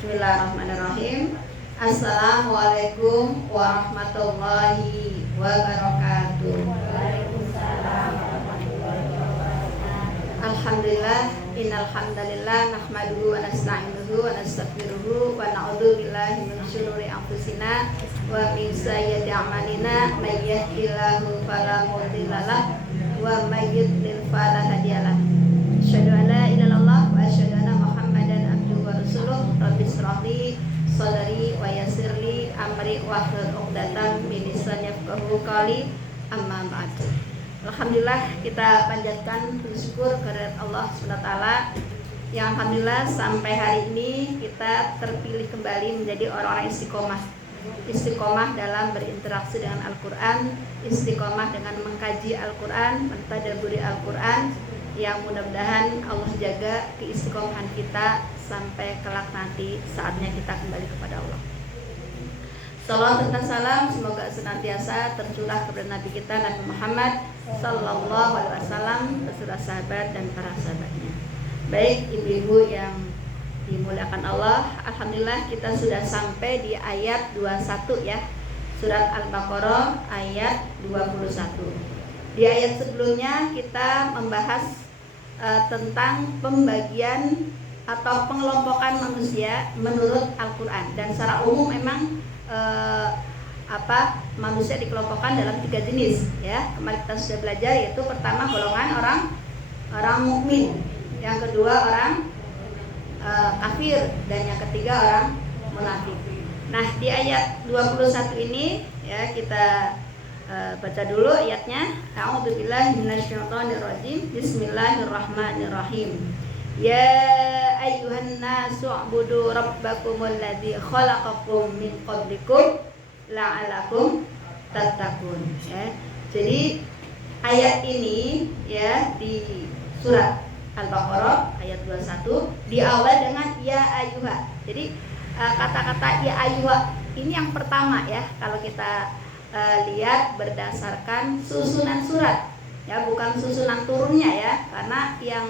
Bismillahirrahmanirrahim. Assalamualaikum warahmatullahi wabarakatuh. Waalaikumsalam warahmatullahi wabarakatuh. Alhamdulillah, innal hamdalillah nahmaduhu wa nasta'inuhu wa nastaghfiruhu wa na'udzu billahi min syururi anfusina wa min sayyiati a'malina may yahdihillahu fala mudilla lahu wa may yudlil fala hadiyalah. Asyhadu an la ilaha illallah wa asyhadu anna Muhammadan abduhu wa rasuluh. Rabbi shrah li sadri wa yassir li amri wahlul 'uqdatam min lisani yafqahu qawli. Amma ba'd. Alhamdulillah, kita panjatkan bersyukur kepada Allah SWT yang alhamdulillah sampai hari ini kita terpilih kembali menjadi orang-orang istiqomah dalam berinteraksi dengan Al-Quran, istiqomah dengan mengkaji Al-Quran, mentadabburi Al-Quran, yang mudah-mudahan Allah jaga keistiqomahan kita sampai kelak nanti saatnya kita kembali kepada Allah. Salawat dan salam semoga senantiasa tercurah kepada Nabi kita Nabi Muhammad Sallallahu Alaihi Wasallam beserta sahabat dan para sahabatnya. Baik ibu-ibu yang dimuliakan Allah, alhamdulillah kita sudah sampai di ayat 21 ya, surat Al-Baqarah ayat 21. Di ayat sebelumnya kita membahas tentang pembagian atau pengelompokan manusia menurut Al-Quran, dan secara umum memang manusia dikelompokkan dalam 3 jenis ya. Kemarin kita sudah belajar, yaitu pertama golongan orang mukmin, yang kedua orang kafir, dan yang ketiga orang munafik. Nah, di ayat 21 ini ya kita baca dulu ayatnya. A'udzubillahi minasyaitonirrajim. Bismillahirrahmanirrahim. Ya ayyuhan nasu u'budu rabbakumul ladzi khalaqakum min qablikum la'allakum tattaqun ya. Jadi ayat ini ya di surat Al-Baqarah ayat 21 diawali dengan ya ayyuha. Jadi kata-kata ya ayyuha ini yang pertama ya, kalau kita lihat berdasarkan susunan surat ya, bukan susunan turunnya ya, karena yang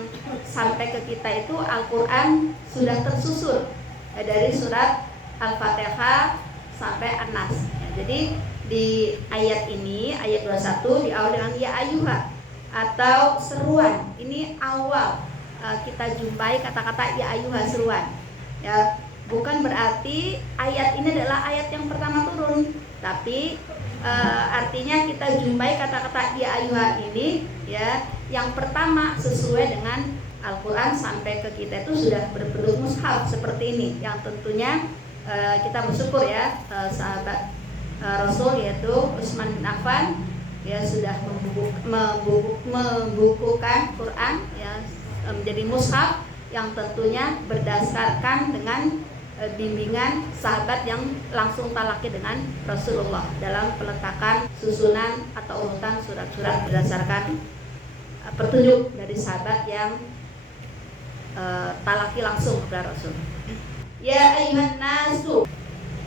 sampai ke kita itu Al-Quran sudah tersusun ya, dari surat Al-Fatihah sampai An-Nas ya. Jadi di ayat ini ayat 21 diawali dengan ya ayyuha atau seruan. Ini awal kita jumpai kata-kata ya ayyuha, seruan ya. Bukan berarti ayat ini adalah ayat yang pertama turun, tapi artinya kita jumpai kata-kata ya ayyuha ini ya, yang pertama sesuai dengan Al-Quran sampai ke kita itu sudah berbentuk mushaf seperti ini, yang tentunya kita bersyukur ya, sahabat Rasul yaitu Utsman bin Affan ya sudah membukukan Quran ya menjadi mushaf, yang tentunya berdasarkan dengan bimbingan sahabat yang langsung talaki dengan Rasulullah dalam peletakan susunan atau urutan surat-surat berdasarkan petunjuk dari sahabat yang talaki langsung kepada Rasul. Ya ayyuhan nasu,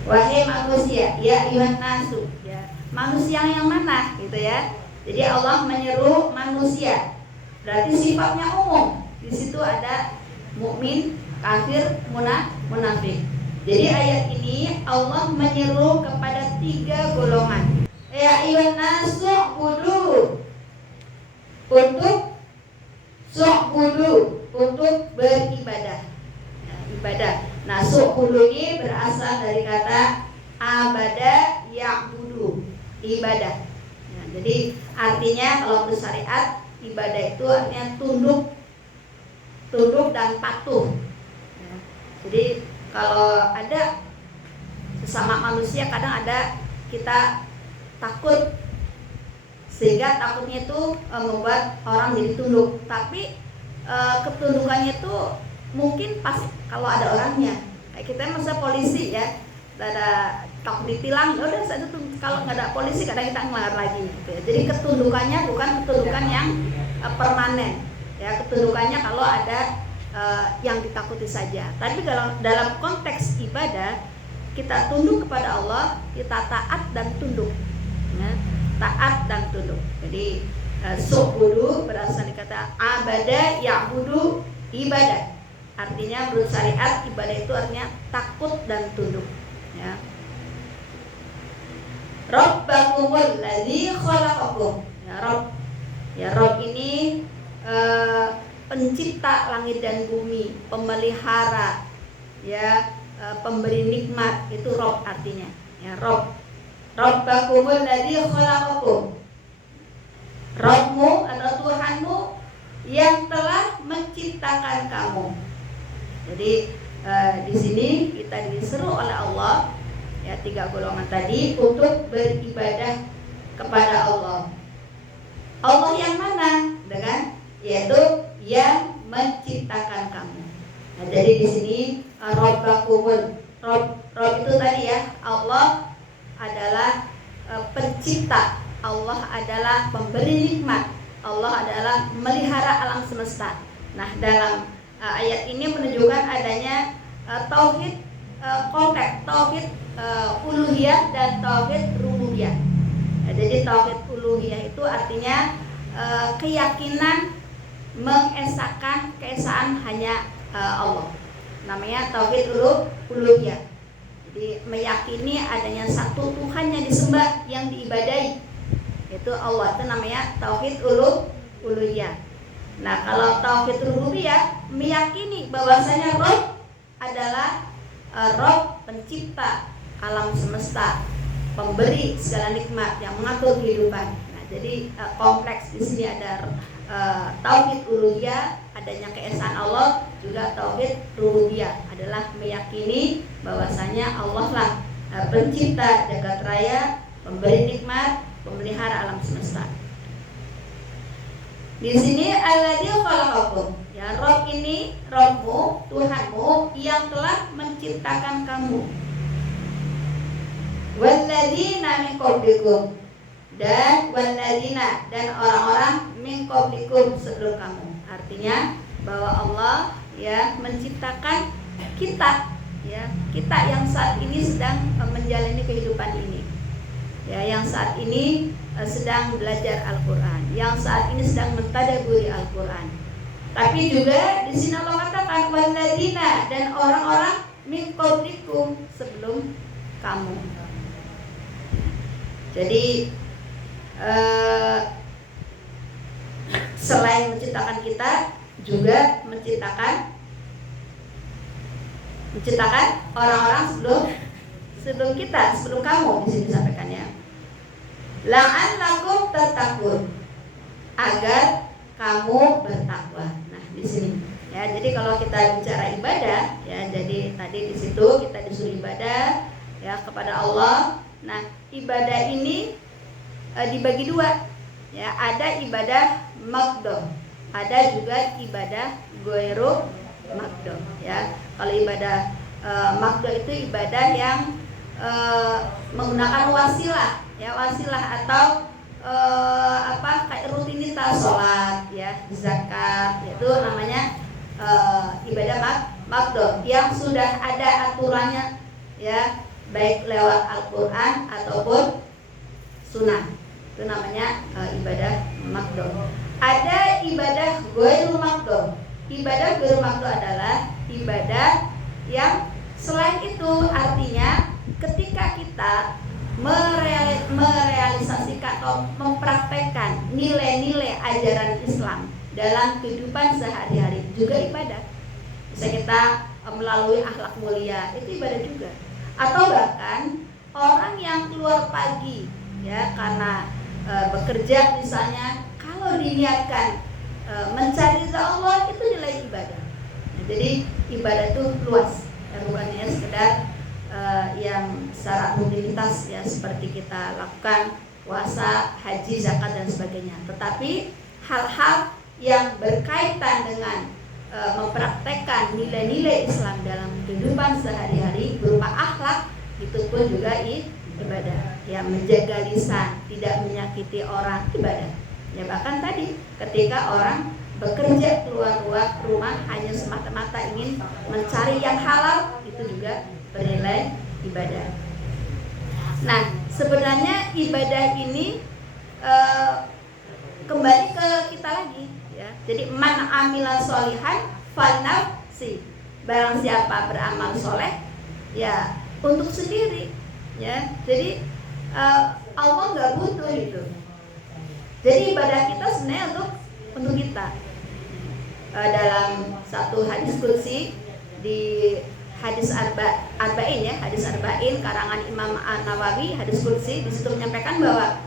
wahai manusia, ya ayyuhan nasu ya, manusia yang mana gitu ya. Jadi Allah menyeru manusia, berarti sifatnya umum. Di situ ada mukmin, kafir, munafik. Jadi ayat ini Allah menyeru kepada 3 golongan. Ya ayyuhan nasu u'budu, untuk beribadah ya, ibadah. Nah, su'budu ini berasal dari kata abada ya'budu, ibadah ya, jadi artinya kalau untuk syariat ibadah itu artinya tunduk dan patuh ya. Jadi kalau ada sesama manusia kadang ada kita takut, sehingga takutnya itu membuat orang jadi tunduk, tapi ketundukannya itu mungkin pas kalau ada orangnya. Kayak kita masa polisi ya, ada takut ditilang, ya udah saya tuh, kalau nggak ada polisi kadang kita ngelar lagi gitu ya. Jadi ketundukannya bukan ketundukan yang permanen ya, ketundukannya kalau ada yang ditakuti saja. Tapi dalam konteks ibadah kita tunduk kepada Allah, kita taat dan tunduk ya, taat dan tunduk. Jadi su'budu berasal dari kata abada ya'budu, ibadah Artinya menurut syariat ibadah itu artinya takut dan tunduk, ya. Rabbakumul ladzi khalaqakum. Ya Rabb. Ya Rabb ini pencipta langit dan bumi, pemelihara, ya, pemberi nikmat, itu Rabb artinya. Ya Rabb. Rabbakumul ladzi khalaqakum. Rabbmu atau Tuhanmu yang telah menciptakan kamu. Jadi di sini kita diseru oleh Allah, ya, 3 golongan tadi untuk beribadah kepada Allah. Allah yang mana? Yaitu yang menciptakan kamu. Nah, jadi di sini Rabbakumul. Rabb itu tadi, ya, Allah adalah pencipta, Allah adalah pemberi nikmat, Allah adalah melihara alam semesta. Nah, dalam ayat ini menunjukkan adanya tauhid kompleks, tauhid uluhiyah dan tauhid rububiyah. Nah, jadi tauhid uluhiyah itu artinya keyakinan mengesahkan keesaan hanya Allah. Namanya tauhid uluhiyah. Jadi meyakini adanya satu Tuhan yang disembah, yang diibadahi, itu Allah. Itu namanya tauhid uluhiyah. Nah, kalau tauhid rububiyah meyakini bahwasanya Rabb adalah Rabb pencipta alam semesta, pemberi segala nikmat, yang mengatur kehidupan. Nah, jadi kompleks di sini ada tauhid uluhiyah, adanya keesaan Allah, juga tauhid rububiyah adalah meyakini bahwasanya Allah lah pencipta jagat raya, pemberi nikmat, pemelihara alam semesta. Di sini alladzi khalaqakum. Ya, Rabb ini Rabbmu, Tuhanmu yang telah menciptakan kamu. Walladzina min qablikum, dan walladzina, dan orang-orang min qablikum sebelum kamu. Artinya bahwa Allah, ya, menciptakan kita, ya, kita yang saat ini sedang menjalani kehidupan ini, ya, yang saat ini sedang belajar Al-Quran, yang saat ini sedang mentadaburi Al-Quran. Tapi juga di sini Allah katakan walladzina, dan orang-orang min qablikum sebelum kamu. Jadi selain menciptakan kita, juga menciptakan orang-orang sebelum kita, sebelum kamu. Di sini disampaikannya la'allakum tattaqun, agar kamu bertakwa. Nah, di sini, ya, jadi kalau kita bicara ibadah, ya, jadi tadi di situ kita disuruh ibadah, ya, kepada Allah. Nah, ibadah ini dibagi 2, ya, ada ibadah maqdoh, ada juga ibadah ghairu maqdoh, ya. Kalau ibadah maqdoh itu ibadah yang menggunakan wasilah, ya, wasilah atau kayak rutinitas sholat, ya, zakat, itu namanya ibadah maqdoh yang sudah ada aturannya, ya, baik lewat Al-Quran ataupun sunnah. Itu namanya ibadah maqdoh. Ada ibadah ghairu maqdoh. Ibadah ghairu maqdoh adalah ibadah yang selain itu, artinya ketika kita merealisasikan atau mempraktekkan nilai-nilai ajaran Islam dalam kehidupan sehari-hari, juga ibadah. Bisa kita melalui akhlak mulia, itu ibadah juga. Atau bahkan orang yang keluar pagi, ya, karena bekerja misalnya, kalau diniatkan mencari ridha Allah, itu nilai ibadah. Nah, jadi ibadah itu luas, ya, bukan hanya sekedar yang secara rutinitas, ya, seperti kita lakukan puasa, haji, zakat dan sebagainya. Tetapi hal-hal yang berkaitan dengan mempraktekkan nilai-nilai Islam dalam kehidupan sehari-hari berupa akhlak, itu pun juga ibadah. Ya, menjaga lisan, tidak menyakiti orang, ibadah. Ya, bahkan tadi ketika orang bekerja keluar rumah hanya semata-mata ingin mencari yang halal, itu juga bernilai ibadah. Nah, sebenarnya ibadah ini kembali ke kita lagi, ya. Jadi man amila sholihan falinaf sih. Barang siapa beramal soleh, ya untuk sendiri, ya. Jadi Allah nggak butuh itu. Jadi ibadah kita sebenarnya untuk kita. Dalam satu hadis qudsi di hadis arba'in ya, hadis arba'in karangan Imam An-Nawawi, hadis qudsi di situ menyampaikan bahwa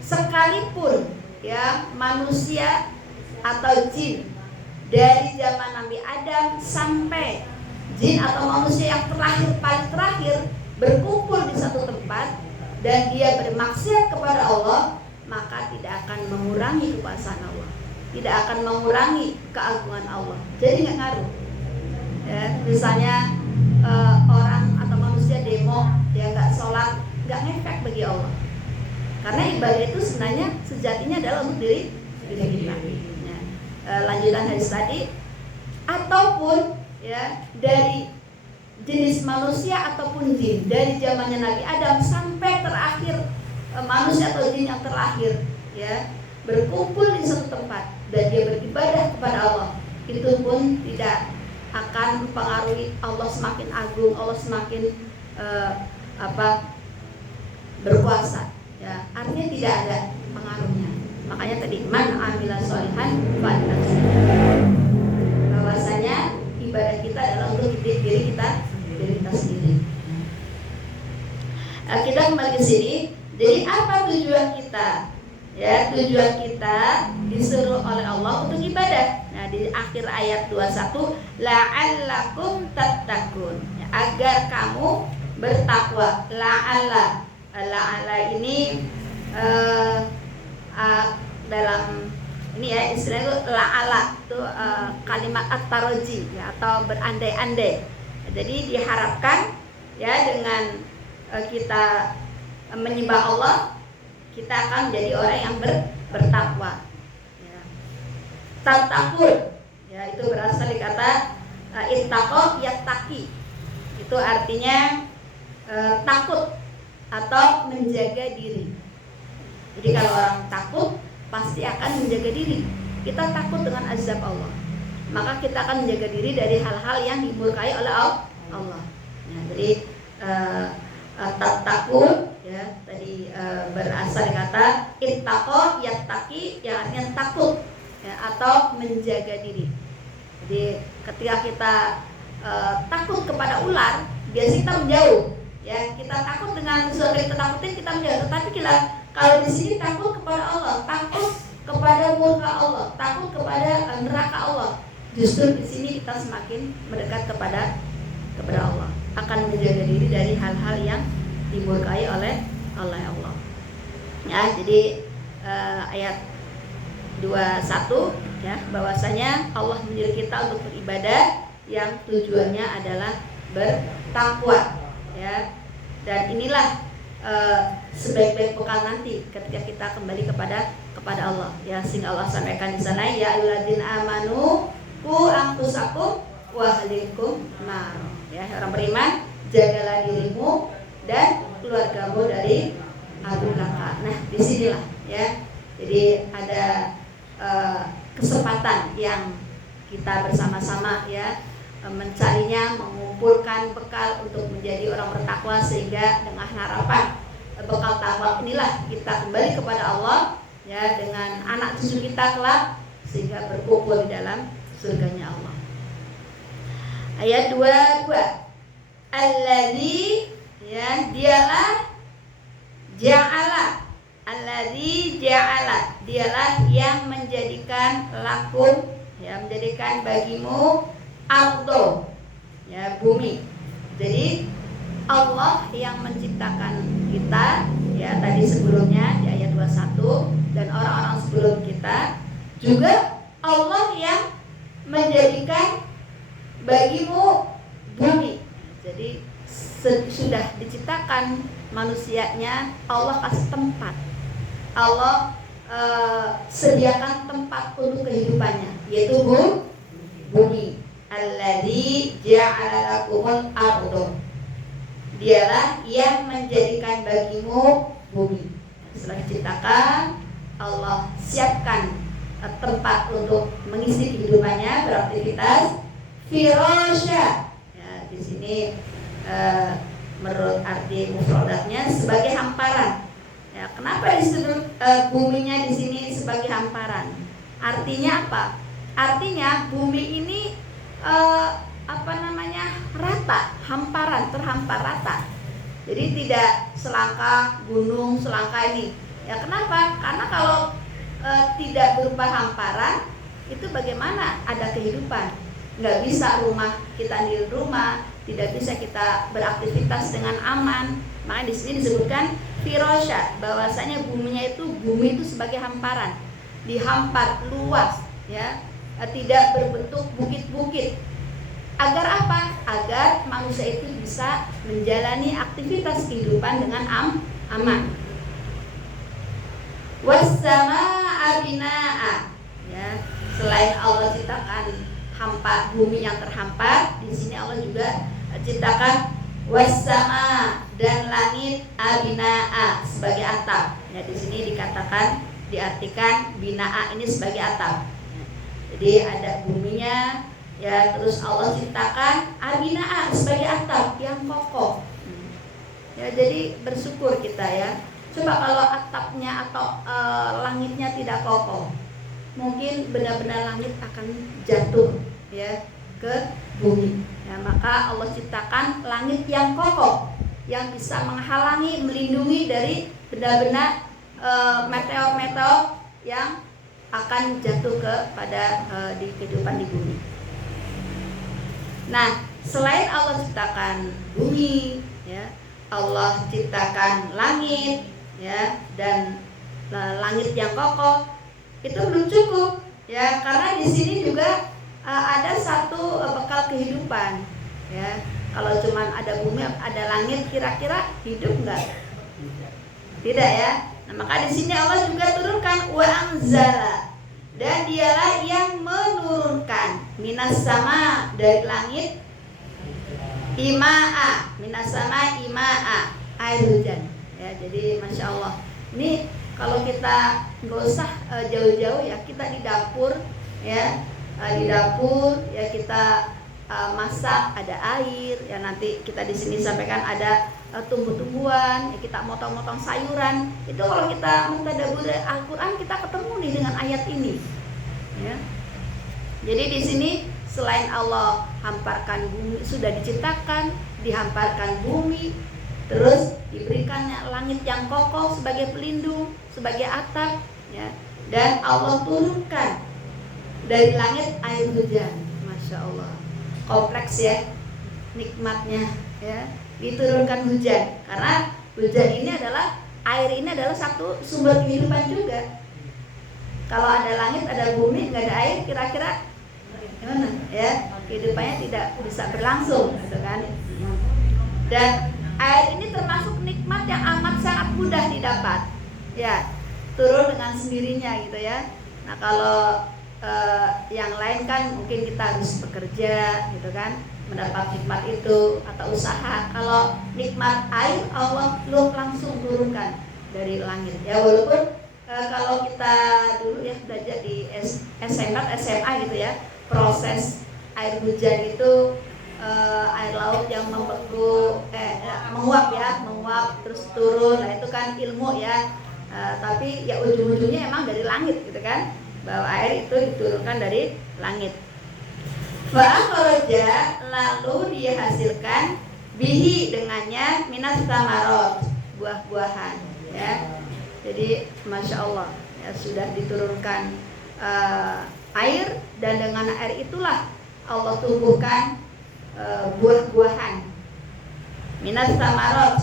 sekalipun ya manusia atau jin dari zaman Nabi Adam sampai jin atau manusia yang paling terakhir berkumpul di satu tempat dan dia bermaksiat kepada Allah, maka tidak akan mengurangi kekuasaan Allah, tidak akan mengurangi keagungan Allah. Jadi nggak ngaruh. Ya, misalnya orang atau manusia demo, dia nggak sholat, nggak ngefek bagi Allah. Karena ibadah itu sebenarnya sejatinya adalah untuk diri kita. Ya. Lanjutan hadis tadi, ataupun ya dari jenis manusia ataupun jin dari zamannya Nabi Adam sampai terakhir manusia atau jin yang terakhir ya berkumpul di satu tempat dan dia beribadah kepada Allah, itu pun tidak akan mempengaruhi Allah semakin agung, Allah semakin berkuasa ya, artinya tidak ada pengaruhnya. Makanya tadi man amila sholihan falinafsi, bahwasanya ibadah kita adalah untuk diri kita sendiri. Kita kembali ke sini. Jadi apa tujuan kita? Ya, tujuan kita disuruh oleh Allah untuk ibadah. Nah, di akhir ayat 21, la'allakum tattaqun, ya, agar kamu bertakwa. La'alla ini dalam ini ya istilahnya itu la'ala itu kalimat at-taroji ya, atau berandai-andai. Jadi diharapkan ya dengan kita menyembah Allah, kita akan menjadi orang yang bertakwa. Ya. Tattaqun, ya itu berasal dari kata ittaqa yattaqi. Itu artinya takut atau menjaga diri. Jadi kalau orang takut pasti akan menjaga diri. Kita takut dengan azab Allah, maka kita akan menjaga diri dari hal-hal yang dimurkai oleh Allah. Ya, jadi tattaqun ya tadi berasal dari kata ittaqa yattaqi, yang artinya takut ya, atau menjaga diri. Jadi ketika kita takut kepada ular, biasanya kita menjauh ya, kita takut dengan sesuatu yang kita takutin, kita menjauh. Tetapi kalau di sini takut kepada Allah, takut kepada murka Allah, takut kepada neraka Allah, justru di sini kita semakin mendekat kepada Allah, akan menjaga diri dari hal-hal yang dimurkai oleh Allah. Ya, jadi ayat 21 ya, bahwasanya Allah menyuruh kita untuk beribadah yang tujuannya adalah bertakwa ya. Dan inilah sebaik-baik bekal nanti ketika kita kembali kepada Allah ya, sehingga Allah sampaikan di sana ya ayyuhalladzina amanu qu anfusakum wa ahlikum nar. Ya, orang beriman, jagalah dirimu dan keluargamu dari api neraka. Nah, disinilah ya. Jadi ada kesempatan yang kita bersama-sama ya mencarinya, mengumpulkan bekal untuk menjadi orang bertakwa, sehingga dengan harapan bekal takwa inilah kita kembali kepada Allah ya, dengan anak cucu kita kelak, sehingga berkumpul di dalam surganya Allah. Ayat 22, alladzi ya dialah ja'ala, dialah yang menjadikan lakum ya, menjadikan bagimu ardo ya, bumi. Jadi Allah yang menciptakan kita ya, tadi sebelumnya di ayat 21, dan orang-orang sebelum kita juga Allah yang menjadikan bagimu bumi. Jadi sudah diciptakan manusianya, Allah kasih tempat, Allah sediakan tempat untuk kehidupannya, yaitu bumi. Alladzi ja'ala lakumul ardo, dialah yang menjadikan bagimu bumi. Setelah diciptakan, Allah siapkan tempat untuk mengisi kehidupannya, beraktivitas. firasya. Ya, di sini menurut arti mufradatnya sebagai hamparan. Ya, kenapa disebut buminya di sini sebagai hamparan? Artinya apa? Artinya bumi ini rata, hamparan, terhampar rata. Jadi tidak selangkah gunung, selangkah ini. Ya kenapa? Karena kalau tidak berupa hamparan, itu bagaimana ada kehidupan? Nggak bisa kita di rumah, tidak bisa kita beraktivitas dengan aman. Makanya di sini disebutkan firasya, bahwasanya bumi itu sebagai hamparan, dihampar luas, ya, tidak berbentuk bukit-bukit. Agar apa? Agar manusia itu bisa menjalani aktivitas kehidupan dengan aman. Wassamaa binaa, ya, selain Allah ciptakan bumi yang terhampar, di sini Allah juga ciptakan wassama dan langit abinaa sebagai atap. Ya, di sini diartikan binaa ini sebagai atap. Jadi ada buminya, ya, terus Allah ciptakan abinaa sebagai atap yang kokoh. Ya, jadi bersyukur kita, ya. Coba kalau atapnya atau langitnya tidak kokoh, mungkin benar-benar langit akan jatuh, ya, ke bumi. Ya, maka Allah ciptakan langit yang kokoh, yang bisa menghalangi, melindungi dari benda-benda meteor-meteor yang akan jatuh kepada di kehidupan di bumi. Nah, selain Allah ciptakan bumi, ya, Allah ciptakan langit, ya, dan langit yang kokoh, itu belum cukup, ya, karena di sini juga ada satu bekal kehidupan, ya. Kalau cuma ada bumi, ada langit, kira-kira hidup enggak? Tidak, ya. Nah, maka di sini Allah juga turunkan wa anzala, dan dialah yang menurunkan minas sama dari langit, imaa, minas sama imaa, air hujan. Ya, jadi masya Allah. Ini kalau kita nggak usah jauh-jauh, ya, kita di dapur, ya, di dapur, ya, kita masak, ada air, ya, nanti kita di sini sampaikan ada tumbuh-tumbuhan, ya, kita motong-motong sayuran. Itu kalau kita mentadabbur Al-Quran, kita ketemu nih dengan ayat ini, ya. Jadi di sini selain Allah hamparkan bumi, sudah diciptakan, dihamparkan bumi, terus diberikannya langit yang kokoh sebagai pelindung, sebagai atap, ya, dan Allah turunkan dari langit air hujan. Masya Allah, kompleks, ya, nikmatnya, ya, diturunkan hujan. Karena hujan ini adalah, air ini adalah satu sumber kehidupan juga. Kalau ada langit, ada bumi, nggak ada air, kira-kira gimana, ya, kehidupannya tidak bisa berlangsung, gitu kan. Dan air ini termasuk nikmat yang amat sangat mudah didapat, ya, turun dengan sendirinya, gitu, ya. Nah, kalau yang lain kan mungkin kita harus bekerja, gitu kan, mendapat nikmat itu, atau usaha. Kalau nikmat air, Allah langsung turunkan dari langit, ya. Walaupun kalau kita dulu, ya, belajar di SMA gitu, ya, proses air hujan itu air laut yang membeku, menguap terus turun. Nah, itu kan ilmu, ya, tapi ya ujung-ujungnya emang dari langit, gitu kan, bahwa air itu diturunkan dari langit. Fa'akhraja, lalu dia hasilkan bihi, dengannya, minas samarot, buah-buahan, ya. Jadi masya Allah, ya, sudah diturunkan air, dan dengan air itulah Allah tumbuhkan buah-buahan, minas samarot,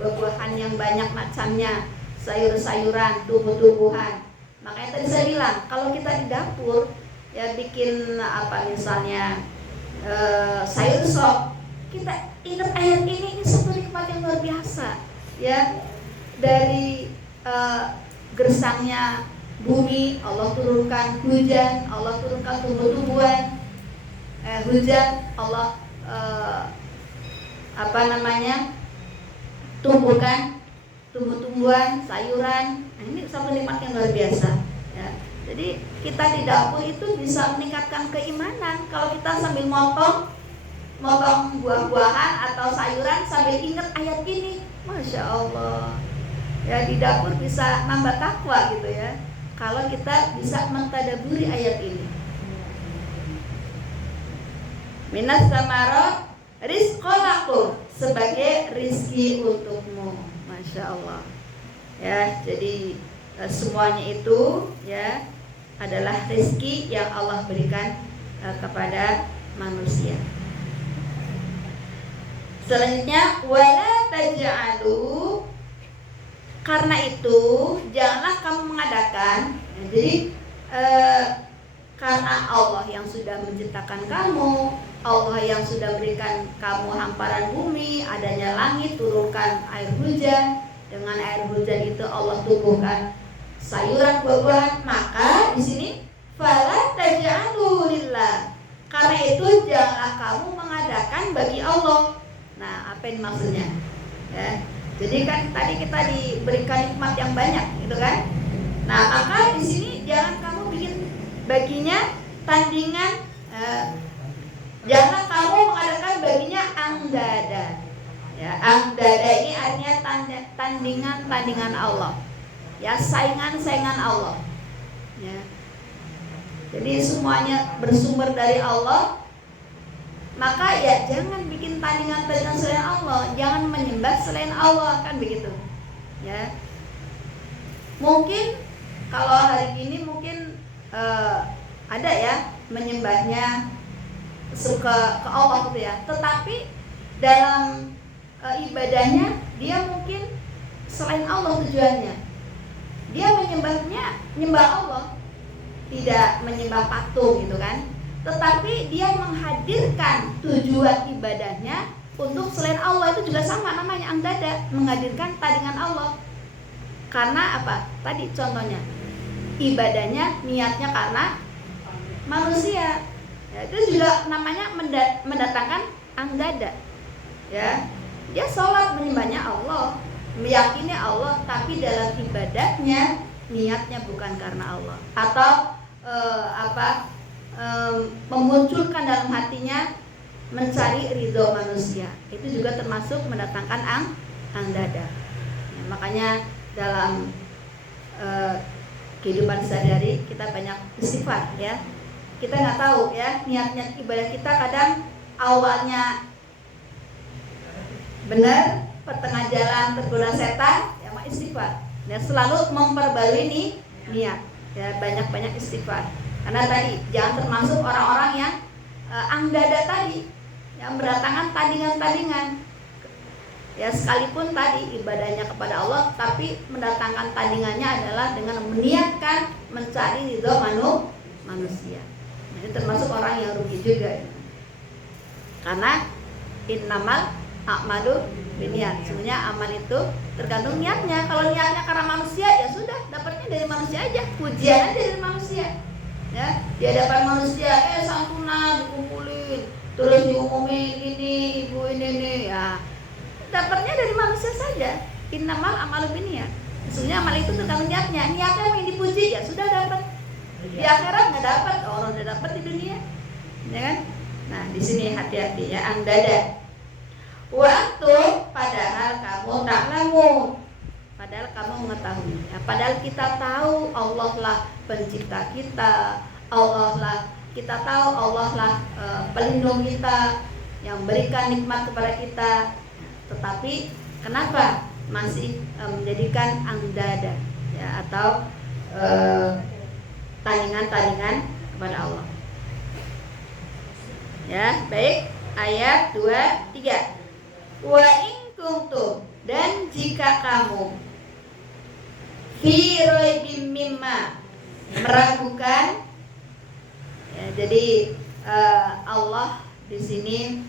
buah-buahan yang banyak macamnya, sayur-sayuran, tumbuh-tumbuhan. Makanya tadi saya bilang, kalau kita di dapur, ya, bikin apa, misalnya sayur sop, kita ingat air ini satu nikmat yang luar biasa, ya. Dari gersangnya bumi, Allah turunkan hujan, Allah turunkan tumbuh-tumbuhan, hujan, Allah tumbuhkan tumbuh-tumbuhan, sayuran. Nah, ini satu nikmat yang luar biasa, ya. Jadi kita di dapur itu bisa meningkatkan keimanan. Kalau kita sambil motong buah-buahan atau sayuran sambil ingat ayat ini, Masya Allah, ya di dapur bisa nambah takwa gitu ya. Kalau kita bisa mentadaburi ayat ini. Minas samarot rizqolakum, sebagai rizki untukmu, Masya Allah. Ya, jadi semuanya itu ya adalah rizki yang Allah berikan kepada manusia. Selanjutnya, wala taj'alu, karena itu janganlah kamu mengadakan. Jadi karena Allah yang sudah menciptakan kamu, Allah yang sudah berikan kamu hamparan bumi, adanya langit, turunkan air hujan. Dengan air hujan itu Allah tumbuhkan sayuran buah-buahan. Maka di sini fala taj'alu lillah, karena itu janganlah kamu mengadakan bagi Allah. Nah, apa yang maksudnya? Ya, jadi kan tadi kita diberikan nikmat yang banyak, gitu kan? Nah, maka di sini jangan kamu bikin baginya tandingan. Jangan kamu mengadakan baginya angdada. Ya, angdada ini artinya tandingan Allah. Ya, saingan Allah. Ya. Jadi semuanya bersumber dari Allah. Maka ya jangan bikin tandingan selain Allah, jangan menyembah selain Allah, kan begitu. Ya. Mungkin kalau hari ini mungkin ada ya menyembahnya suka ke Allah gitu ya. Tetapi dalam ibadahnya dia mungkin selain Allah tujuannya. Dia nyembah Allah, tidak menyembah patung gitu kan. Tetapi dia menghadirkan tujuan ibadahnya untuk selain Allah, itu juga sama namanya angdada, menghadirkan tandingan Allah. Karena apa? Tadi contohnya ibadahnya niatnya karena manusia. Ya, itu juga namanya mendatangkan angdada. Ya, dia sholat menyembahnya Allah, meyakini Allah, tapi dalam ibadahnya niatnya bukan karena Allah. Atau memunculkan dalam hatinya mencari ridho manusia, itu juga termasuk mendatangkan angdada. Ya, makanya dalam kehidupan sehari-hari kita banyak istighfar ya. Kita nggak tahu ya niat ibadah kita, kadang awalnya benar, pertengah jalan tergoda setan, ya maka istighfar. Dan selalu memperbarui niat. Ya, banyak-banyak istighfar. Karena tadi jangan termasuk orang-orang yang angdada tadi, yang berdatangan tandingan-tandingan. Ya, sekalipun tadi ibadahnya kepada Allah, tapi mendatangkan tandingannya adalah dengan meniatkan mencari ridho manusia. Nah, ini termasuk orang yang rugi juga. Karena innamal a'malu binniyat. Sebenarnya amal itu tergantung niatnya. Kalau niatnya karena manusia, ya sudah, dapatnya dari manusia aja, pujiannya dari manusia. Ya, di hadapan manusia, santunan dikumpulin, terus diumumin ini, ibu ini, ya dapatnya dari manusia saja. Innamal a'malu binniyat. Sebenarnya amal itu tergantung niatnya. Niatnya yang dipuji, ya sudah dapat. Di akhirat nggak dapat, orang udah dapat di dunia, ya kan? Nah, di sini hati-hati ya, angdada. Waktu padahal kamu tak lamu, padahal kamu mengetahui ya, padahal kita tahu Allah lah pencipta kita, Allah lah, kita tahu Allah lah pelindung kita, yang berikan nikmat kepada kita. Tetapi kenapa masih menjadikan angdada ya, atau tandingan-tandingan kepada Allah. Ya, baik. Ayat 2-3. Wa in kuntum, dan jika kamu fi raibim mimma, meragukan ya, jadi Allah di sini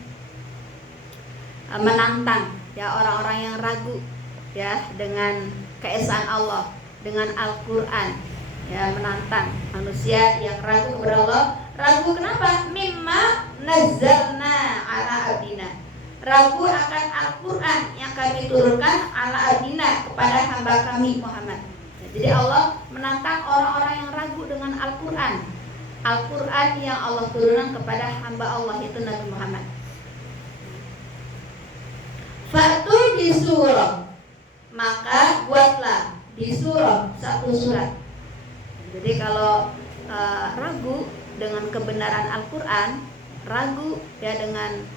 menantang ya orang-orang yang ragu ya dengan keesaan Allah, dengan Al-Qur'an, ya menantang manusia yang ragu kepada Allah. Ragu kenapa? Mimma nazzalna ala abdina, ragu akan Al-Qur'an yang kami turunkan ala abdina, kepada hamba kami Muhammad. Jadi Allah menantang orang-orang yang ragu dengan Al-Quran. Al-Quran yang Allah turunkan kepada hamba Allah itu Nabi Muhammad. Fa'tu bi surah, maka buatlah di surah, satu surat. Jadi kalau ragu dengan kebenaran Al-Quran, ragu ya dengan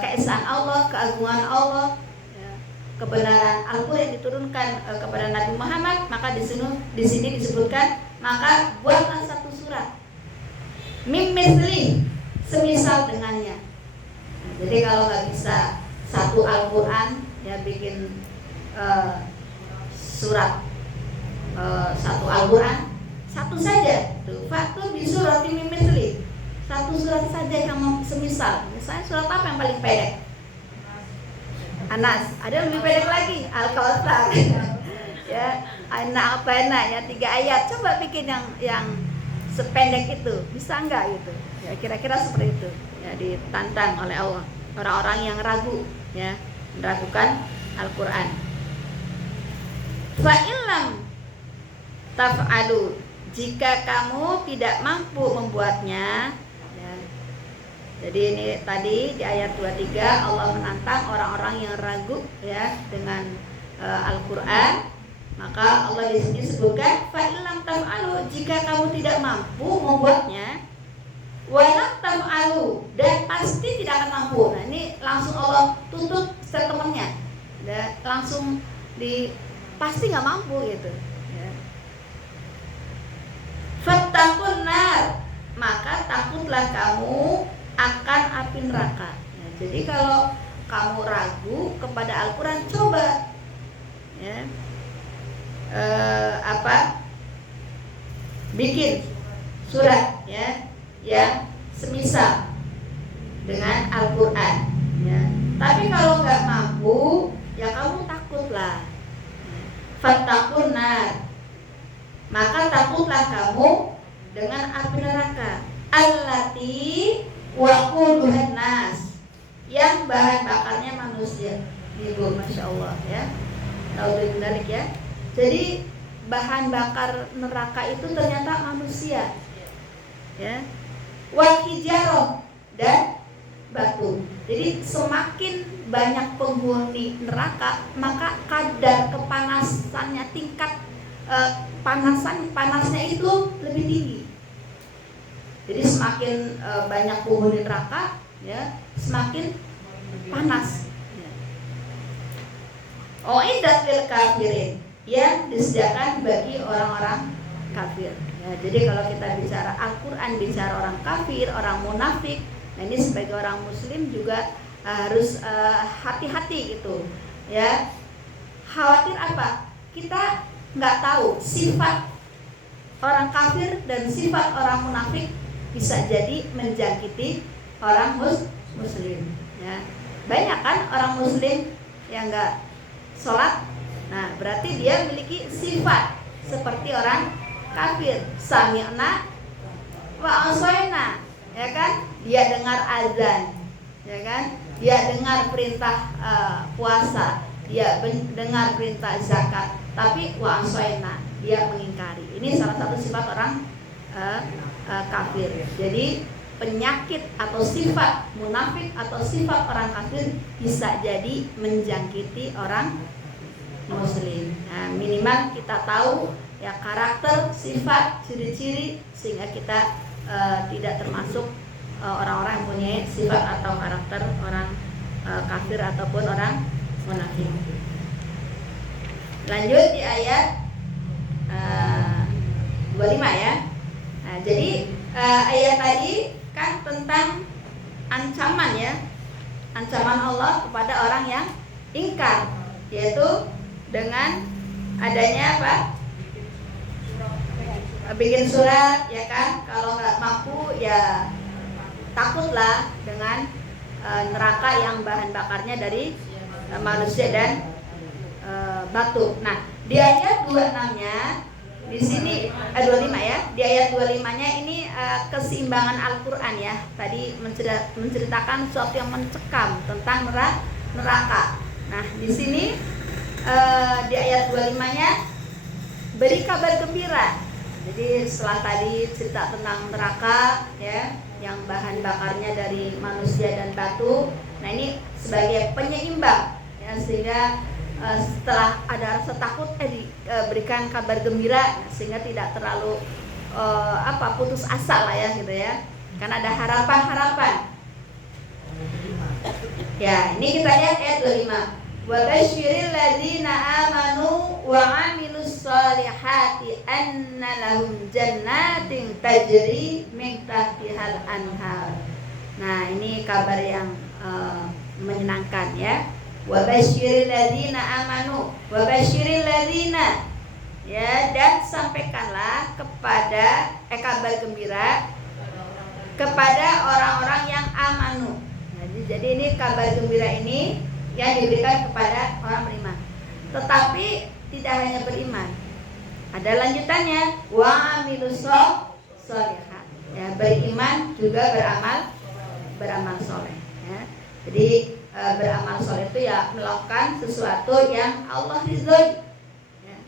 keesaan Allah, keagungan Allah, ya, kebenaran Al-Quran yang diturunkan kepada Nabi Muhammad, maka di sini disebutkan maka buatlah satu surat mim misli, semisal dengannya. Nah, jadi kalau nggak bisa satu Al-Quran ya bikin surat satu Al-Quran, satu saja tuh, faktu di surat mim misli, satu surat saja yang semisal. Misalnya surat apa yang paling pendek? Anas. Ada yang lebih pendek lagi, Al-Kautsar. Ya, anak apa ya 3 ayat. Coba bikin yang sependek itu, bisa enggak gitu? Ya kira-kira seperti itu. Ya ditantang oleh Allah orang-orang yang ragu, ya, meragukan Al-Qur'an. Fa illam taf'alu, jika kamu tidak mampu membuatnya, ya. Jadi ini tadi di ayat 23 Allah menantang orang-orang yang ragu ya dengan Al-Qur'an. Maka Allah di sini sebutkan fa illam taf'alu, jika kamu tidak mampu membuatnya, walam taf'alu, dan pasti tidak akan mampu. Nah, ini langsung Allah tutup statementnya. Ya, langsung pasti nggak mampu gitu. Ya. Fattaqun nar, maka takutlah kamu akan api neraka. Ya, jadi kalau kamu ragu kepada Al-Quran, coba ya, bikin surat ya yang semisal dengan Al-Quran ya. Tapi kalau nggak mampu ya kamu takutlah. Fattaqun nar, maka takutlah kamu dengan api neraka allati waquduhan nas, yang bahan bakarnya manusia. Ibu, masya Allah ya, tahu menarik ya. Jadi bahan bakar neraka itu ternyata manusia ya, wal hijarah, dan batu. Jadi semakin banyak penghuni neraka, maka kadar kepanasannya, tingkat panasnya itu lebih tinggi. Jadi semakin banyak penghuni neraka ya, semakin panas ya. Uiddat lil kafirin, yang disediakan bagi orang-orang kafir ya. Jadi kalau kita bicara Al-Quran, bicara orang kafir, orang munafik, nah ini sebagai orang muslim juga harus hati-hati gitu ya. Khawatir apa? Kita nggak tahu sifat orang kafir dan sifat orang munafik bisa jadi menjangkiti orang muslim ya. Banyak kan orang muslim yang nggak sholat, nah berarti dia memiliki sifat seperti orang kafir. Sami'na wa asayna, ya kan? Dia dengar azan, ya kan? Dia dengar perintah puasa, dia dengar perintah zakat, tapi wa asayna, dia mengingkari. Ini salah satu sifat orang kafir. Jadi penyakit atau sifat munafik atau sifat orang kafir bisa jadi menjangkiti orang muslim. Nah, minimal kita tahu ya karakter, sifat, ciri-ciri, sehingga kita tidak termasuk orang-orang yang punya sifat atau karakter orang kafir ataupun orang munafik. Lanjut di ayat 25 ya. Nah, jadi ayat tadi kan tentang ancaman ya, ancaman Allah kepada orang yang ingkar, yaitu dengan adanya apa? Bikin surat ya kan, kalau nggak mampu ya takutlah dengan neraka yang bahan bakarnya dari manusia dan batu. Nah, di ayat 26-nya di sini 25 ya. Di ayat 25-nya ini keseimbangan Al-Qur'an ya. Tadi menceritakan sesuatu yang mencekam tentang neraka. Nah, di sini di ayat 25-nya beri kabar gembira. Jadi setelah tadi cerita tentang neraka ya, yang bahan bakarnya dari manusia dan batu. Nah, ini sebagai penyeimbang ya, sehingga setelah ada rasa takut diberikan kabar gembira sehingga tidak terlalu putus asa lah ya gitu ya. Karena ada harapan-harapan. Ya, ini kita lihat ayat 25. Wa basyiril ladzina amanu wa 'amilus shalihati anna lahum jannatin tajri min tahtihal anhar. Nah, ini kabar yang menyenangkan ya. Wa basyiril ladzina amanu wa basyiril ladzina, ya, dan sampaikanlah kepada kabar gembira kepada orang-orang yang amanu. Jadi ini kabar gembira ini yang diberikan kepada orang beriman. Tetapi tidak hanya beriman, ada lanjutannya, wa amilus sholihat. Ya, beriman juga beramal soleh. Ya. Jadi beramal soleh itu ya melakukan sesuatu yang Allah ridhoi. Ya.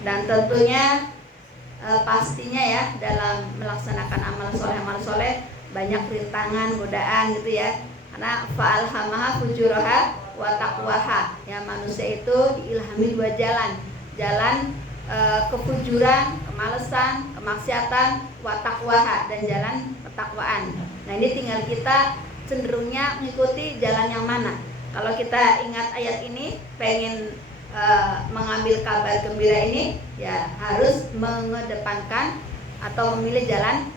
Dan tentunya pastinya ya dalam melaksanakan amal soleh banyak rintangan, godaan gitu ya. Karena fa'alhamaha fujuraha wa taqwaha. Ya, manusia itu diilhami dua jalan. Jalan kefujuran, kemalesan, kemaksiatan, wa taqwaha, dan jalan ketakwaan. Nah, ini tinggal kita cenderungnya mengikuti jalan yang mana. Kalau kita ingat ayat ini, pengen mengambil kabar gembira ini, ya harus mengedepankan atau memilih jalan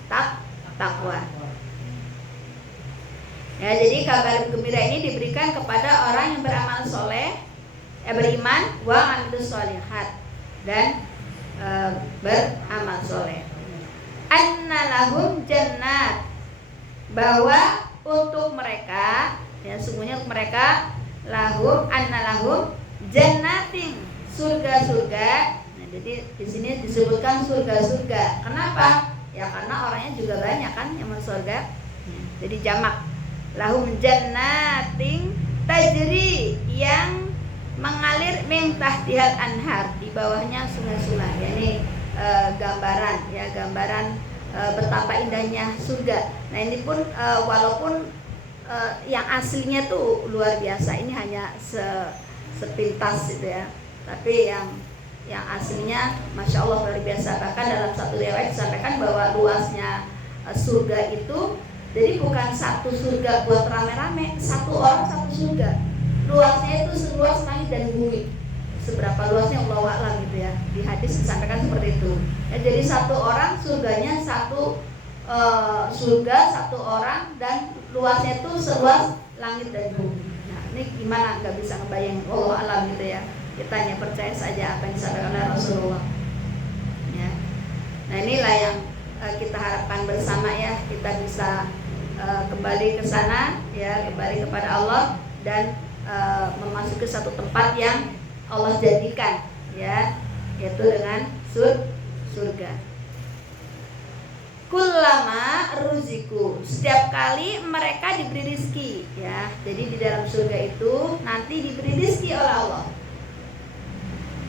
takwa. Ya, jadi kabar gembira ini diberikan kepada orang yang beramal soleh, beriman, wa amilus sholihat, dan beramal soleh. Anna lahum jannat, bahwa untuk mereka, ya sungguhnya untuk mereka, anna lahum jannatin, surga-surga. Nah, jadi di sini disebutkan surga-surga. Kenapa? Ya karena orangnya juga banyak kan yang masuk surga. Jadi jamak. Lahum jannatin tajri, yang mengalir min tahtihal anhar, di bawahnya sungai-sungai. Ya, ini gambaran betapa indahnya surga. Nah, ini pun walaupun yang aslinya tuh luar biasa, ini hanya sepintas gitu ya. Tapi yang aslinya masya Allah luar biasa. Bahkan dalam satu riwayat disampaikan bahwa luasnya surga itu, jadi bukan satu surga buat rame-rame, satu orang satu surga. Luasnya itu seluas langit dan bumi. Seberapa luasnya Allahu a'lam gitu ya. Di hadis disampaikan seperti itu. Ya, jadi satu orang surganya satu surga satu orang, dan luasnya itu seluas langit dan bumi. Nah, ini gimana, nggak bisa ngebayang, Allahu a'lam gitu ya. Kita hanya percaya saja apa yang disampaikan oleh Rasulullah. Ya. Nah, inilah yang kita harapkan bersama ya, kita bisa kembali ke sana ya, kembali kepada Allah, dan memasuki satu tempat yang Allah jadikan ya, yaitu dengan surga. Kullama ruziku, setiap kali mereka diberi rizki ya. Jadi di dalam surga itu nanti diberi rizki oleh Allah.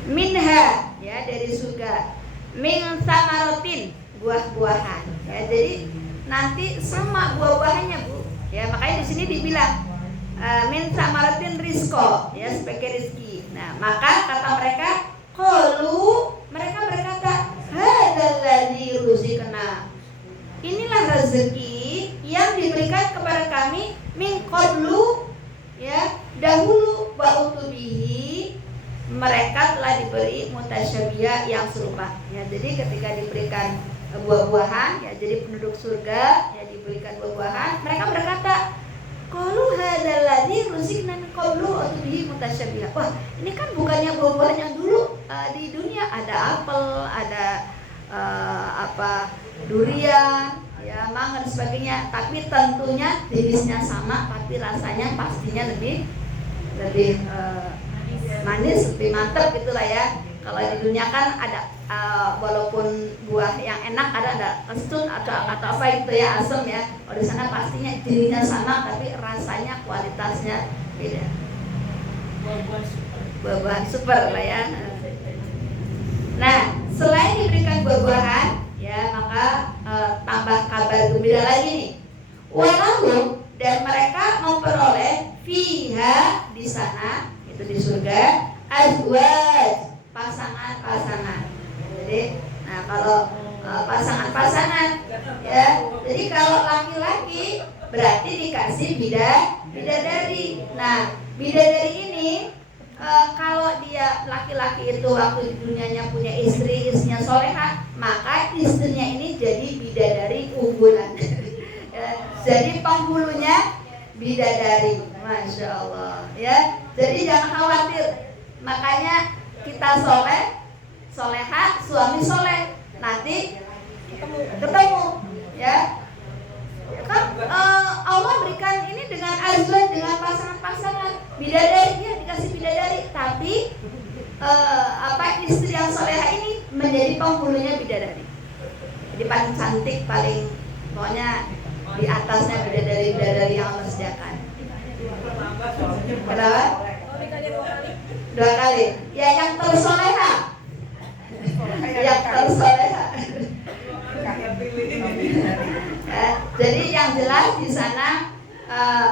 Minha, ya, dari surga. Min samarotin, buah-buahan ya. Jadi nanti sama buah-buahannya, Bu. Ya, makanya di sini dibilang min samaratin rizqo, ya, sebagai rezeki. Nah, maka kata mereka, mereka berkata, hadzal ladzi ruzikna. Inilah rezeki yang diberikan kepada kami min qablu, ya, dahulu, wa utubihi, mereka telah diberi mutasyabihah yang serupa. Ya, jadi ketika diberikan buah-buahan, ya, jadi penduduk surga ya diberikan buah-buahan, mereka berkata, qalu hadzal ladzi ruzikna min qablu wa utubihi mutasyabihah. Wah, ini kan bukannya buah-buahan yang dulu di dunia, ada apel, ada durian, ya, mangga dan sebagainya, tapi tentunya jenisnya sama, tapi rasanya pastinya lebih manis, lebih mantap gitulah ya. Kalau di dunia kan ada walaupun buah yang enak ada kestut atau apa gitu ya, asam ya. Kalau di sana pastinya jenisnya sama, tapi rasanya, kualitasnya beda. Buah-buahan super lah ya. Nah, selain diberikan buah-buahan, ya maka tambah kabar gembira lagi nih. Walahum, dan mereka memperoleh fiha, di sana itu di surga, azwaj, pasangan-pasangan. Jadi, nah kalau pasangan-pasangan, ya, jadi kalau laki-laki berarti dikasih bidadari. Nah, bidadari ini kalau dia laki-laki itu waktu di dunianya punya istrinya solehah, maka istrinya ini jadi bidadari unggulan. Jadi penghulunya bidadari, masya Allah, ya. Jadi jangan khawatir. Makanya kita solehah, suami soleh, nanti ketemu, ya. Kan Allah berikan ini dengan azwan, dengan pasangan-pasangan, bidadari, ya dikasih bidadari, tapi istri yang solehah ini menjadi penghulunya bidadari. Jadi paling cantik, paling pokoknya di atasnya bidadari yang Allah sediakan. Kenapa? 2 kali. Ya yang tersolehah. Yang tersolehah. Ya, jadi yang jelas di sana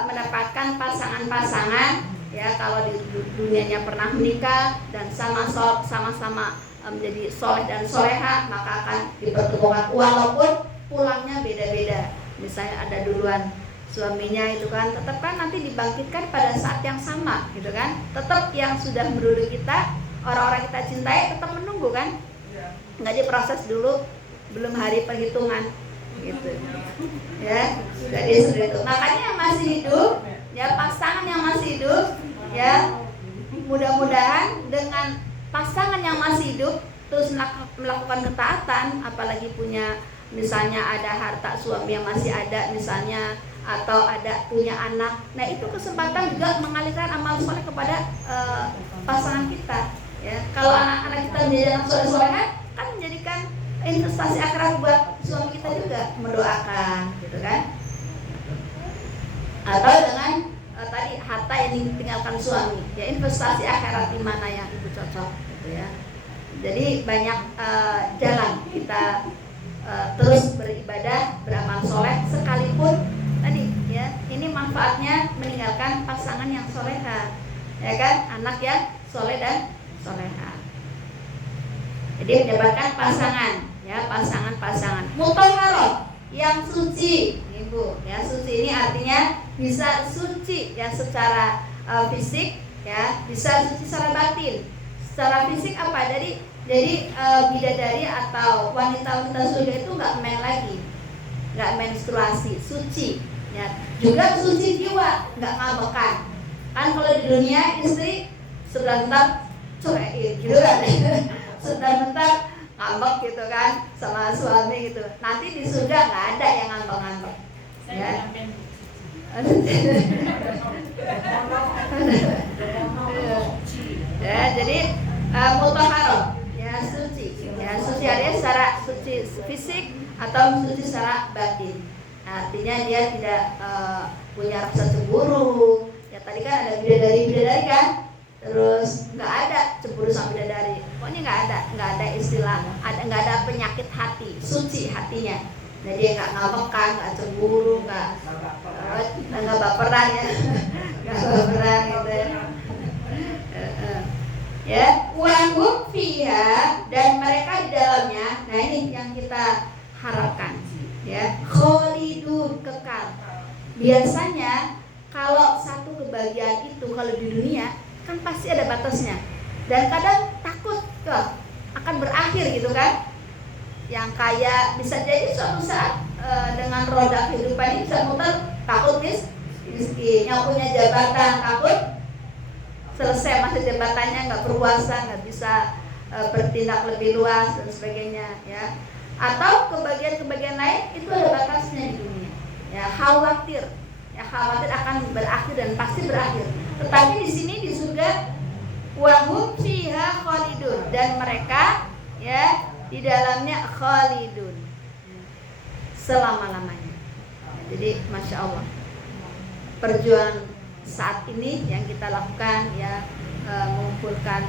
mendapatkan pasangan-pasangan, ya kalau di dunianya pernah menikah dan sama-sama menjadi soleh dan soleha, maka akan dipertemukan walaupun pulangnya beda-beda. Misalnya ada duluan suaminya itu kan, tetap kan nanti dibangkitkan pada saat yang sama gitu kan. Tetap yang sudah mendahului kita, orang-orang kita cintai tetap menunggu kan. Nggak diproses dulu, belum hari perhitungan gitu. Ya, jadi seperti itu. Makanya yang masih hidup, ya pasangan yang masih hidup, ya mudah-mudahan dengan pasangan yang masih hidup terus melakukan ketaatan, apalagi punya misalnya ada harta suami yang masih ada misalnya, atau ada punya anak, nah itu kesempatan juga mengalihkan amal soleh kepada pasangan kita, ya. Kalau anak-anak kita menjadi anak soleh-solehan kan menjadikan investasi akhirat buat suami kita juga, mendoakan gitu kan. Atau dengan tadi harta yang ditinggalkan suami, ya investasi akhirat di mana yang itu cocok gitu ya. Jadi banyak jalan kita terus beribadah, beramal soleh, sekalipun tadi ya ini manfaatnya meninggalkan pasangan yang soleha, ya kan, anak yang soleh dan soleha. Jadi mendapatkan pasangan, ya pasangan-pasangan mutahharah, yang suci, ibu, ya suci ini artinya bisa suci ya secara fisik, ya bisa suci secara batin. Secara fisik apa? Jadi bidadari atau wanita-wanita surga itu nggak main lagi, nggak menstruasi, suci, ya. Juga suci jiwa, nggak ngabekan. Kan kalau di dunia istri sebentar cuekin, gitu kan, sebentar ngambek gitu kan sama suami gitu. Nanti di surga nggak ada yang ngambek-ngambek, ya. Ya, jadi mutahharah, ya suci, ya suci artinya secara suci fisik atau suci secara batin. Artinya dia tidak punya rasa cemburu. Ya tadi kan ada bidadari kan, terus nggak ada cemburu sama bidadari. Pokoknya nggak ada istilah, nggak ada penyakit hati, suci hatinya. Nah dia nggak ngabekan, nggak cemburu, nggak baperan ya, nggak baperan gitu ya. Ya, wahum fiha, dan mereka di dalamnya. Nah ini yang kita harapkan, ya, kholidun, kekal. Biasanya kalau satu kebahagiaan itu kalau di dunia kan pasti ada batasnya, dan kadang takut akan berakhir gitu kan. Yang kaya bisa jadi suatu saat dengan roda kehidupan ini bisa muter, takut miskin. Yang punya jabatan takut selesai masa jabatannya, nggak berkuasa, nggak bisa bertindak lebih luas dan sebagainya, ya. Atau kebagian-kebagian lain itu ada batasnya di dunia, ya. Khawatir akan berakhir dan pasti berakhir. Tetapi di sini di surga wahum fiha khalidun, dan mereka ya di dalamnya khalidun selama-lamanya. Jadi masya Allah, perjuangan saat ini yang kita lakukan ya mengumpulkan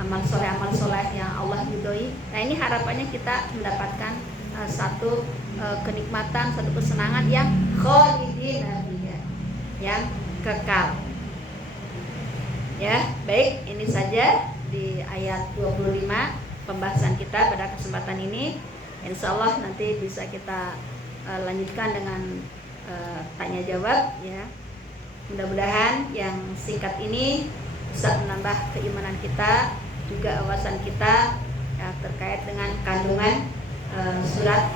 amal soleh yang Allah ridhoi. Nah, ini harapannya kita mendapatkan satu kenikmatan, satu kesenangan yang khalidina fiha, yang kekal. Ya, baik, ini saja di ayat 25 pembahasan kita pada kesempatan ini. Insya Allah nanti bisa kita lanjutkan dengan tanya jawab ya. Mudah-mudahan yang singkat ini bisa menambah keimanan kita, juga wawasan kita ya, terkait dengan kandungan surat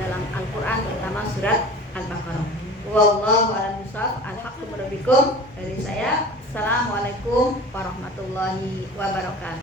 dalam Al-Quran, terutama surat Al-Baqarah. Wallahu a'lam bishawab. Alhaqqu min rabbikum. Dari saya, assalamualaikum warahmatullahi wabarakatuh.